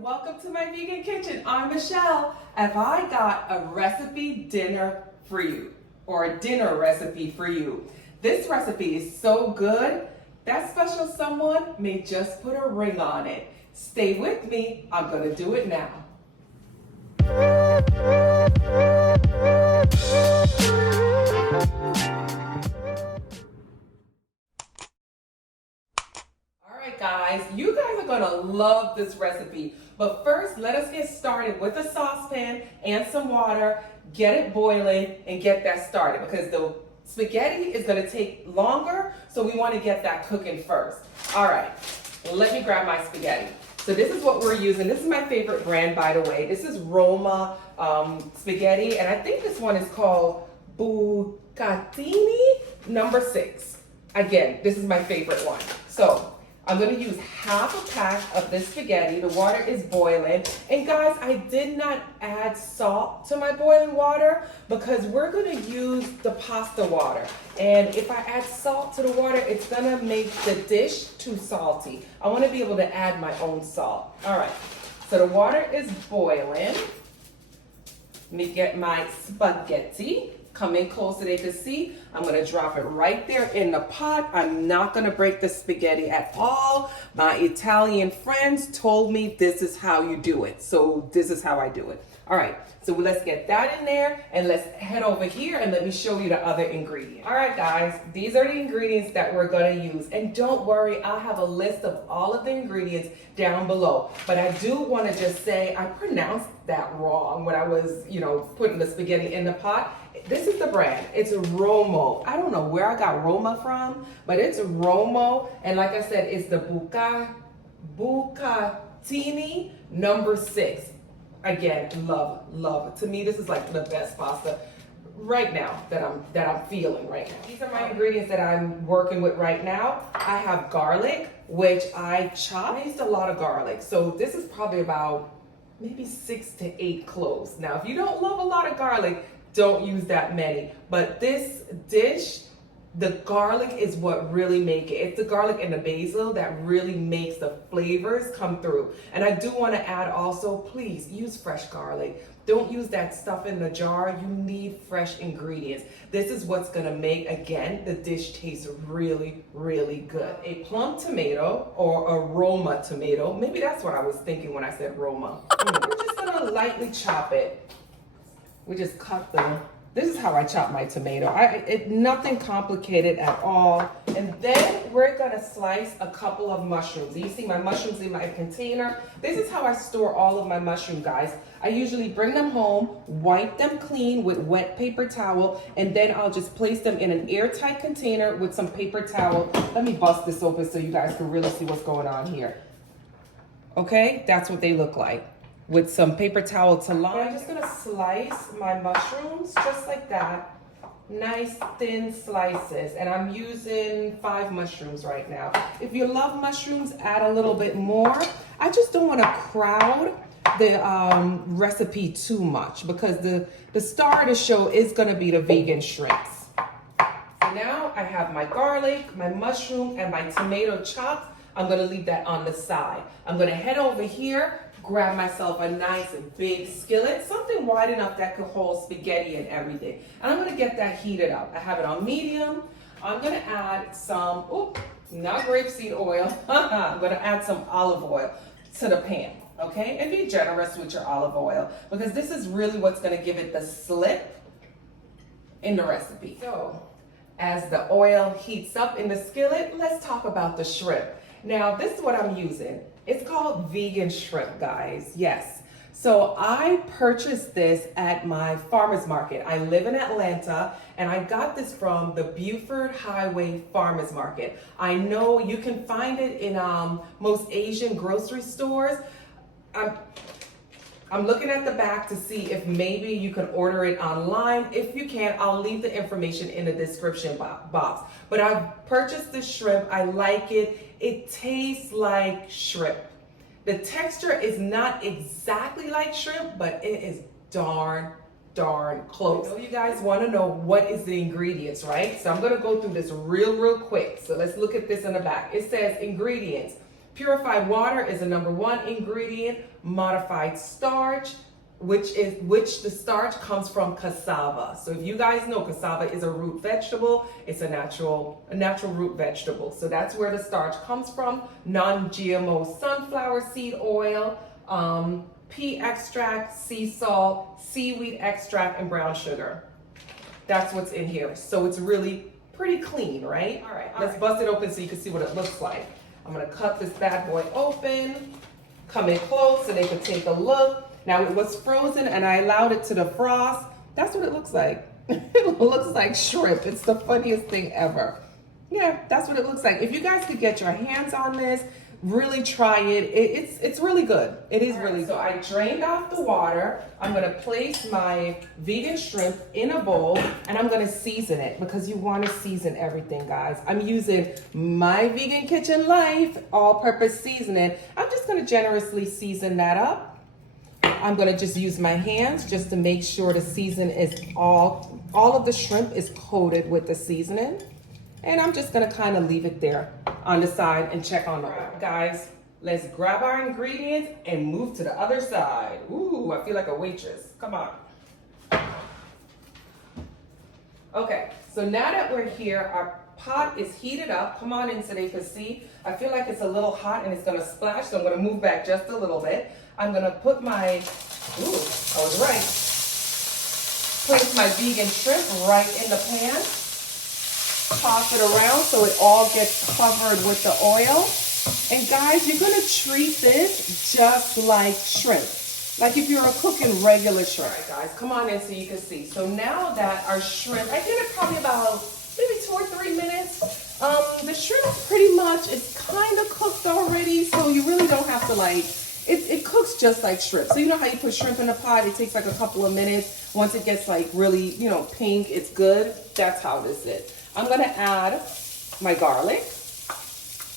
welcome to my vegan kitchen. I'm Michelle. Have I got a recipe dinner for you, or a dinner recipe for you? This recipe is so good, that special someone may just put a ring on it. Stay with me, I'm gonna do it now. Guys, you guys are gonna love this recipe. But first, let us get started with a saucepan and some water, get it boiling, and get that started because the spaghetti is gonna take longer, so we wanna get that cooking first. All right, let me grab my spaghetti. So this is what we're using. This is my favorite brand, by the way. This is Roma spaghetti, and I think this one is called Bucantini number 6. Again, this is my favorite one. So I'm gonna use half a pack of this spaghetti. The water is boiling. And guys, I did not add salt to my boiling water because we're gonna use the pasta water. And if I add salt to the water, it's gonna make the dish too salty. I wanna be able to add my own salt. All right, so the water is boiling. Let me get my spaghetti. Come in close so they can see. I'm gonna drop it right there in the pot. I'm not gonna break the spaghetti at all. My Italian friends told me this is how you do it. So this is how I do it. All right, so let's get that in there and let's head over here and let me show you the other ingredients. All right guys, these are the ingredients that we're gonna use. And don't worry, I'll have a list of all of the ingredients down below. But I do wanna just say, I pronounced that wrong when I was, putting the spaghetti in the pot. This is the brand, it's Rummo. I don't know where I got Roma from, but it's Rummo. And like I said, it's the Bucantini number 6. Again, love. To me, this is like the best pasta right now that I'm feeling right now. These are my ingredients that I'm working with right now. I have garlic, which I chopped. I used a lot of garlic, so this is probably about maybe 6 to 8 cloves. Now, if you don't love a lot of garlic, don't use that many. But this dish, the garlic is what really make it. It's the garlic and the basil that really makes the flavors come through. And I do want to add also, please use fresh garlic. Don't use that stuff in the jar. You need fresh ingredients. This is what's gonna make, again, the dish taste really, really good. A plum tomato or a Roma tomato. Maybe that's what I was thinking when I said Roma. We're just gonna lightly chop it. We just cut them. This is how I chop my tomato. Nothing complicated at all. And then we're gonna slice a couple of mushrooms. You see my mushrooms in my container. This is how I store all of my mushroom, guys. I usually bring them home, wipe them clean with wet paper towel, and then I'll just place them in an airtight container with some paper towel. Let me bust this open so you guys can really see what's going on here. Okay, that's what they look like, with some paper towel to line. I'm just gonna slice my mushrooms just like that. Nice thin slices. And I'm using 5 mushrooms right now. If you love mushrooms, add a little bit more. I just don't wanna crowd the recipe too much because the star of the show is gonna be the vegan shrimps. So now I have my garlic, my mushroom, and my tomato chopped. I'm gonna leave that on the side. I'm gonna head over here, grab myself a nice big skillet, something wide enough that could hold spaghetti and everything. And I'm gonna get that heated up. I have it on medium. I'm gonna add some, not grapeseed oil. I'm gonna add some olive oil to the pan, okay? And be generous with your olive oil because this is really what's gonna give it the slip in the recipe. So, as the oil heats up in the skillet, let's talk about the shrimp. Now, this is what I'm using. It's called vegan shrimp, guys. Yes. So I purchased this at my farmer's market. I live in Atlanta, and I got this from the Buford Highway Farmer's Market. I know you can find it in most Asian grocery stores. I'm looking at the back to see if maybe you can order it online. If you can, I'll leave the information in the description box. But I've purchased this shrimp. I like it. It tastes like shrimp. The texture is not exactly like shrimp, but it is darn close. I know you guys want to know what is the ingredients, right? So I'm going to go through this real quick. So let's look at this in the back. It says ingredients: Purified water is the #1 ingredient. Modified starch, which the starch comes from cassava. So if you guys know, cassava is a root vegetable. It's a natural root vegetable. So that's where the starch comes from. Non-GMO sunflower seed oil, pea extract, sea salt, seaweed extract, and brown sugar. That's what's in here. So it's really pretty clean, right? All right, let's bust it open so you can see what it looks like. I'm gonna cut this bad boy open, come in close so they can take a look. Now it was frozen and I allowed it to defrost. That's what it looks like. It looks like shrimp. It's the funniest thing ever. Yeah, that's what it looks like. If you guys could get your hands on this, really try it. It's really good. It is really good. So I drained off the water. I'm gonna place my vegan shrimp in a bowl and I'm gonna season it because you wanna season everything, guys. I'm using my Vegan Kitchen Life all-purpose seasoning. I'm just gonna generously season that up. I'm gonna just use my hands just to make sure the season is all of the shrimp is coated with the seasoning. And I'm just gonna kind of leave it there on the side and check on the oil. Guys, let's grab our ingredients and move to the other side. Ooh, I feel like a waitress. Come on. Okay, so now that we're here, our pot is heated up. Come on in so they can see. I feel like it's a little hot and it's gonna splash, so I'm gonna move back just a little bit. I'm gonna put my, ooh, I was right. Place my vegan shrimp right in the pan. Toss it around so it all gets covered with the oil. And guys, you're gonna treat this just like shrimp. Like if you were cooking regular shrimp. All right, guys, come on in so you can see. So now that our shrimp, I did it probably about maybe 2 or 3 minutes. The shrimp pretty much is kind of cooked already, so you really don't have to like, it cooks just like shrimp. So you know how you put shrimp in a pot, it takes like a couple of minutes. Once it gets like really, you know, pink, it's good. That's how this is. I'm gonna add my garlic.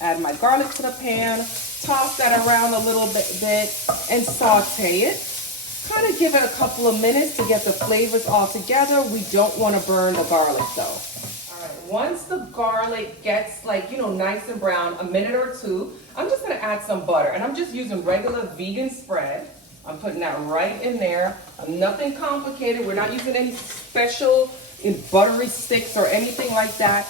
Add my garlic to the pan, toss that around a little bit and saute it. Kind of give it a couple of minutes to get the flavors all together. We don't want to burn the garlic though. All right, once the garlic gets like, you know, nice and brown, a minute or 2, I'm just gonna add some butter. And I'm just using regular vegan spread. I'm putting that right in there. Nothing complicated. We're not using any special buttery sticks or anything like that.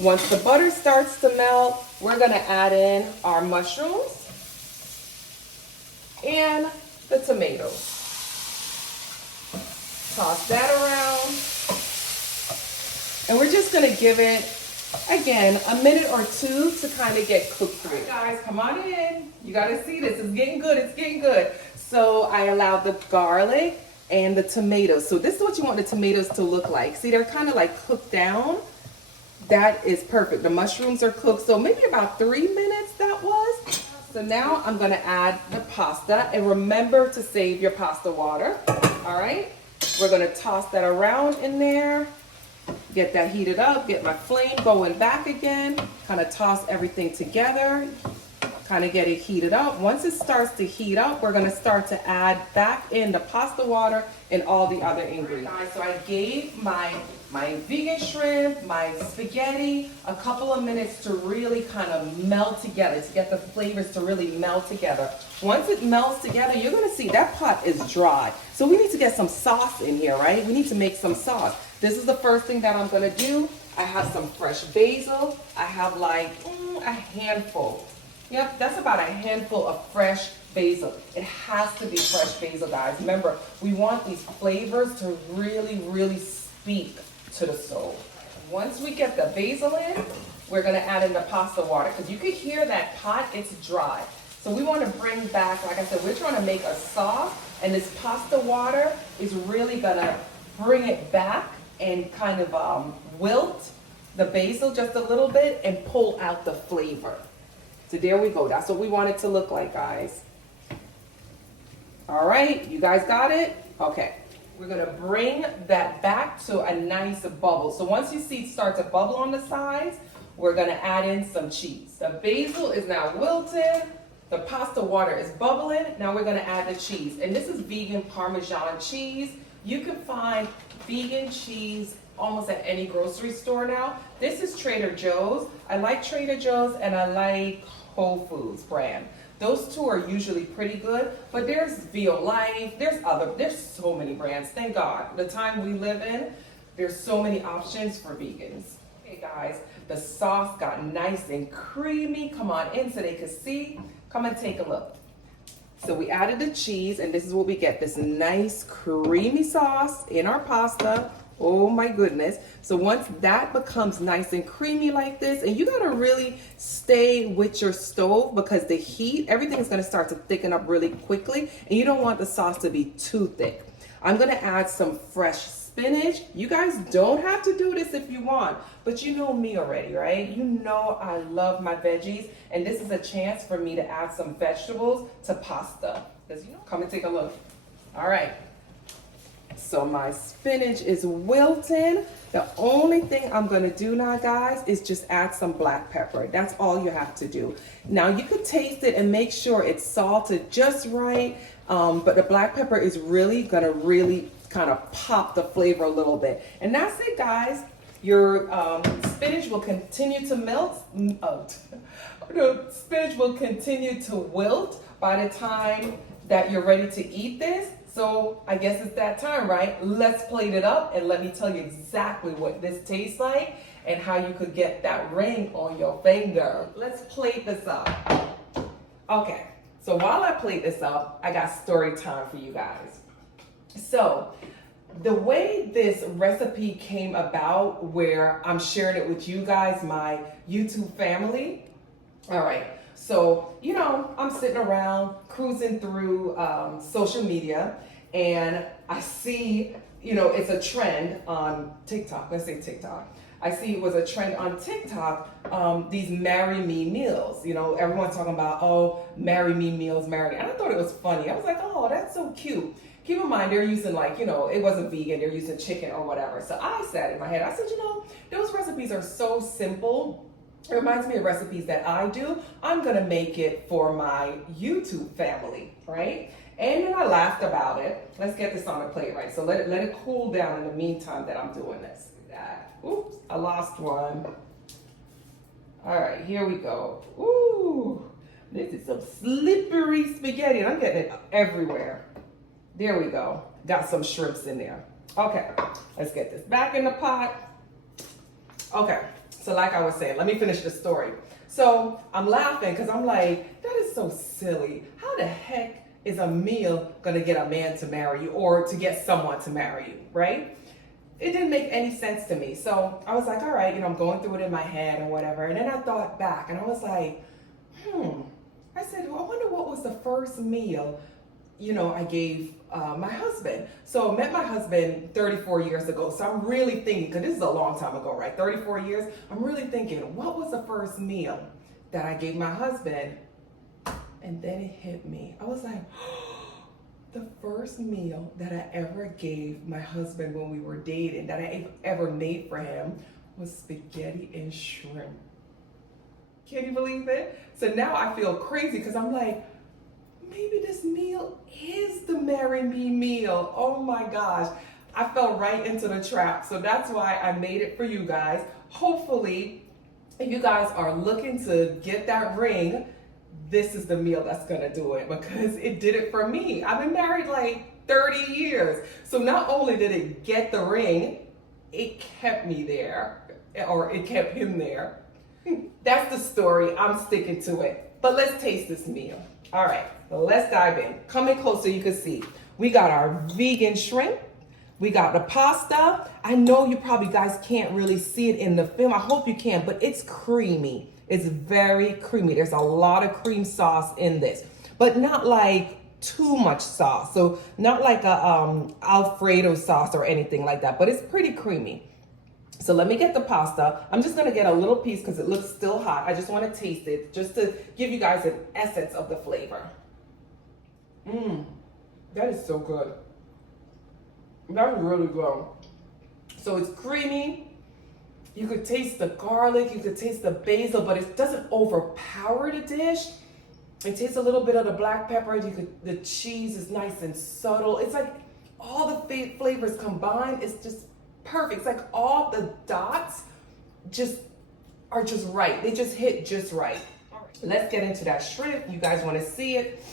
Once the butter starts to melt, we're gonna add in our mushrooms and the tomatoes. Toss that around. And we're just gonna give it, again, a minute or 2 to kind of get cooked through. Right, guys, come on in. You gotta see this, it's getting good, it's getting good. So I allowed the garlic and the tomatoes. So this is what you want the tomatoes to look like. See, they're kind of like cooked down. That is perfect. The mushrooms are cooked, so maybe about 3 minutes that was. So now I'm gonna add the pasta, and remember to save your pasta water. All right, we're gonna toss that around in there, get that heated up, get my flame going back again, kind of toss everything together, kind of get it heated up. Once it starts to heat up, we're gonna start to add back in the pasta water and all the other ingredients. So I gave my vegan shrimp, my spaghetti, a couple of minutes to really kind of melt together, to get the flavors to really melt together. Once it melts together, you're gonna see that pot is dry. So we need to get some sauce in here, right? We need to make some sauce. This is the first thing that I'm gonna do. I have some fresh basil. I have like a handful. Yep, that's about a handful of fresh basil. It has to be fresh basil, guys. Remember, we want these flavors to really, really speak to the soul. Once we get the basil in, we're gonna add in the pasta water because you can hear that pot, it's dry. So we wanna bring back, like I said, we're trying to make a sauce, and this pasta water is really gonna bring it back and kind of wilt the basil just a little bit and pull out the flavor. So there we go. That's what we want it to look like, guys. All right, you guys got it? Okay. We're gonna bring that back to a nice bubble. So once you see it start to bubble on the sides, we're gonna add in some cheese. The basil is now wilted. The pasta water is bubbling. Now we're gonna add the cheese. And this is vegan Parmesan cheese. You can find vegan cheese almost at any grocery store now. This is Trader Joe's. I like Trader Joe's and I like Whole Foods brand. Those two are usually pretty good, but there's Veal Life, there's so many brands. Thank God. The time we live in, there's so many options for vegans. Okay guys, the sauce got nice and creamy. Come on in so they can see. Come and take a look. So we added the cheese, and this is what we get, this nice creamy sauce in our pasta. Oh my goodness. So once that becomes nice and creamy like this, and you gotta really stay with your stove because the heat, everything is gonna start to thicken up really quickly, and you don't want the sauce to be too thick. I'm gonna add some fresh spinach. You guys don't have to do this if you want, but you know me already, right? You know I love my veggies, and this is a chance for me to add some vegetables to pasta. Come and take a look. All right. So my spinach is wilting. The only thing I'm gonna do now, guys, is just add some black pepper. That's all you have to do. Now you could taste it and make sure it's salted just right, but the black pepper is really gonna kind of pop the flavor a little bit. And that's it, guys. Your spinach will continue to melt. The spinach will continue to wilt by the time that you're ready to eat this. So I guess it's that time, right? Let's plate it up and let me tell you exactly what this tastes like and how you could get that ring on your finger. Let's plate this up. Okay, so while I plate this up, I got story time for you guys. So the way this recipe came about, where I'm sharing it with you guys, my YouTube family. All right. So, you know, I'm sitting around cruising through social media, and I see, you know, it's a trend on TikTok. Let's say TikTok. I see it was a trend on TikTok, these marry me meals. You know, everyone's talking about, oh, marry me meals, marry. And I thought it was funny. I was like, oh, that's so cute. Keep in mind, they're using, like, you know, it wasn't vegan. They're using chicken or whatever. So I said in my head, I said, you know, those recipes are so simple. It reminds me of recipes that I do. I'm gonna make it for my YouTube family, right? And then I laughed about it. Let's get this on the plate, right? So let it cool down in the meantime that I'm doing this. Oops, I lost one. All right, here we go. Ooh, this is some slippery spaghetti, and I'm getting it everywhere. There we go. Got some shrimps in there. Okay, let's get this back in the pot. Okay. So like I was saying, let me finish the story. So I'm laughing because I'm like, that is so silly. How the heck is a meal gonna get a man to marry you or to get someone to marry you, right? It didn't make any sense to me. So I was like, all right, you know, I'm going through it in my head and whatever. And then I thought back and I was like, I said, well, I wonder what was the first meal, you know, I gave my husband. So I met my husband 34 years ago. So I'm really thinking, because this is a long time ago, right? 34 years. I'm really thinking, what was the first meal that I gave my husband? And then it hit me. I was like, the first meal that I ever gave my husband when we were dating, that I ever made for him, was spaghetti and shrimp. Can you believe it? So now I feel crazy because I'm like, maybe this meal is the marry me meal. Oh my gosh. I fell right into the trap. So that's why I made it for you guys. Hopefully, if you guys are looking to get that ring, this is the meal that's gonna do it, because it did it for me. I've been married like 30 years. So not only did it get the ring, it kept me there, or it kept him there. That's the story. I'm sticking to it. But let's taste this meal. All right, let's dive in. Come in close so you can see. We got our vegan shrimp. We got the pasta. I know you probably guys can't really see it in the film. I hope you can, but it's creamy. It's very creamy. There's a lot of cream sauce in this, but not like too much sauce. So not like a Alfredo sauce or anything like that, but it's pretty creamy. So let me get the pasta. I'm just gonna get a little piece because it looks still hot. I just wanna taste it just to give you guys an essence of the flavor. That is so good. That's really good. So it's creamy. You could taste the garlic, you could taste the basil, but it doesn't overpower the dish. It tastes a little bit of the black pepper. The cheese is nice and subtle. It's like all the flavors combined. It's just perfect. It's like all the dots are just right. They just hit just right. All right. let's get into that shrimp. You guys want to see it?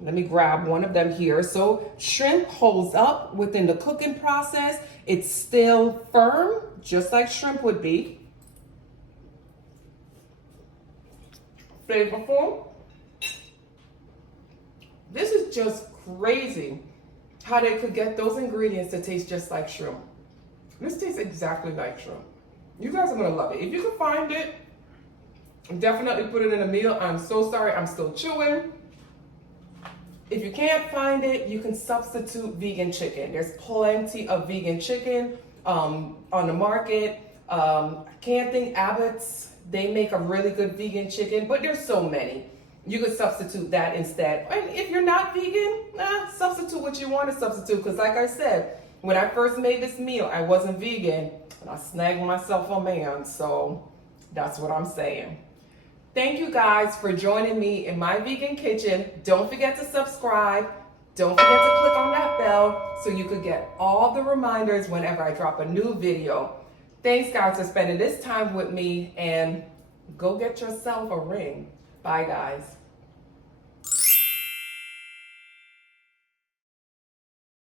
Let me grab one of them here. So shrimp holds up within the cooking process. It's still firm, just like shrimp would be. Flavorful. This is just crazy how they could get those ingredients to taste just like shrimp. This tastes exactly like shrimp. You guys are gonna love it. If you can find it, definitely put it in a meal. I'm so sorry, I'm still chewing. If you can't find it, you can substitute vegan chicken. There's plenty of vegan chicken on the market. I can't think Abbott's, they make a really good vegan chicken, but there's so many. You could substitute that instead. And if you're not vegan, substitute what you want to substitute. Because like I said, when I first made this meal, I wasn't vegan, and I snagged myself a man. So that's what I'm saying. Thank you guys for joining me in my vegan kitchen. Don't forget to subscribe. Don't forget to click on that bell so you could get all the reminders whenever I drop a new video. Thanks guys for spending this time with me, and go get yourself a ring. Bye guys.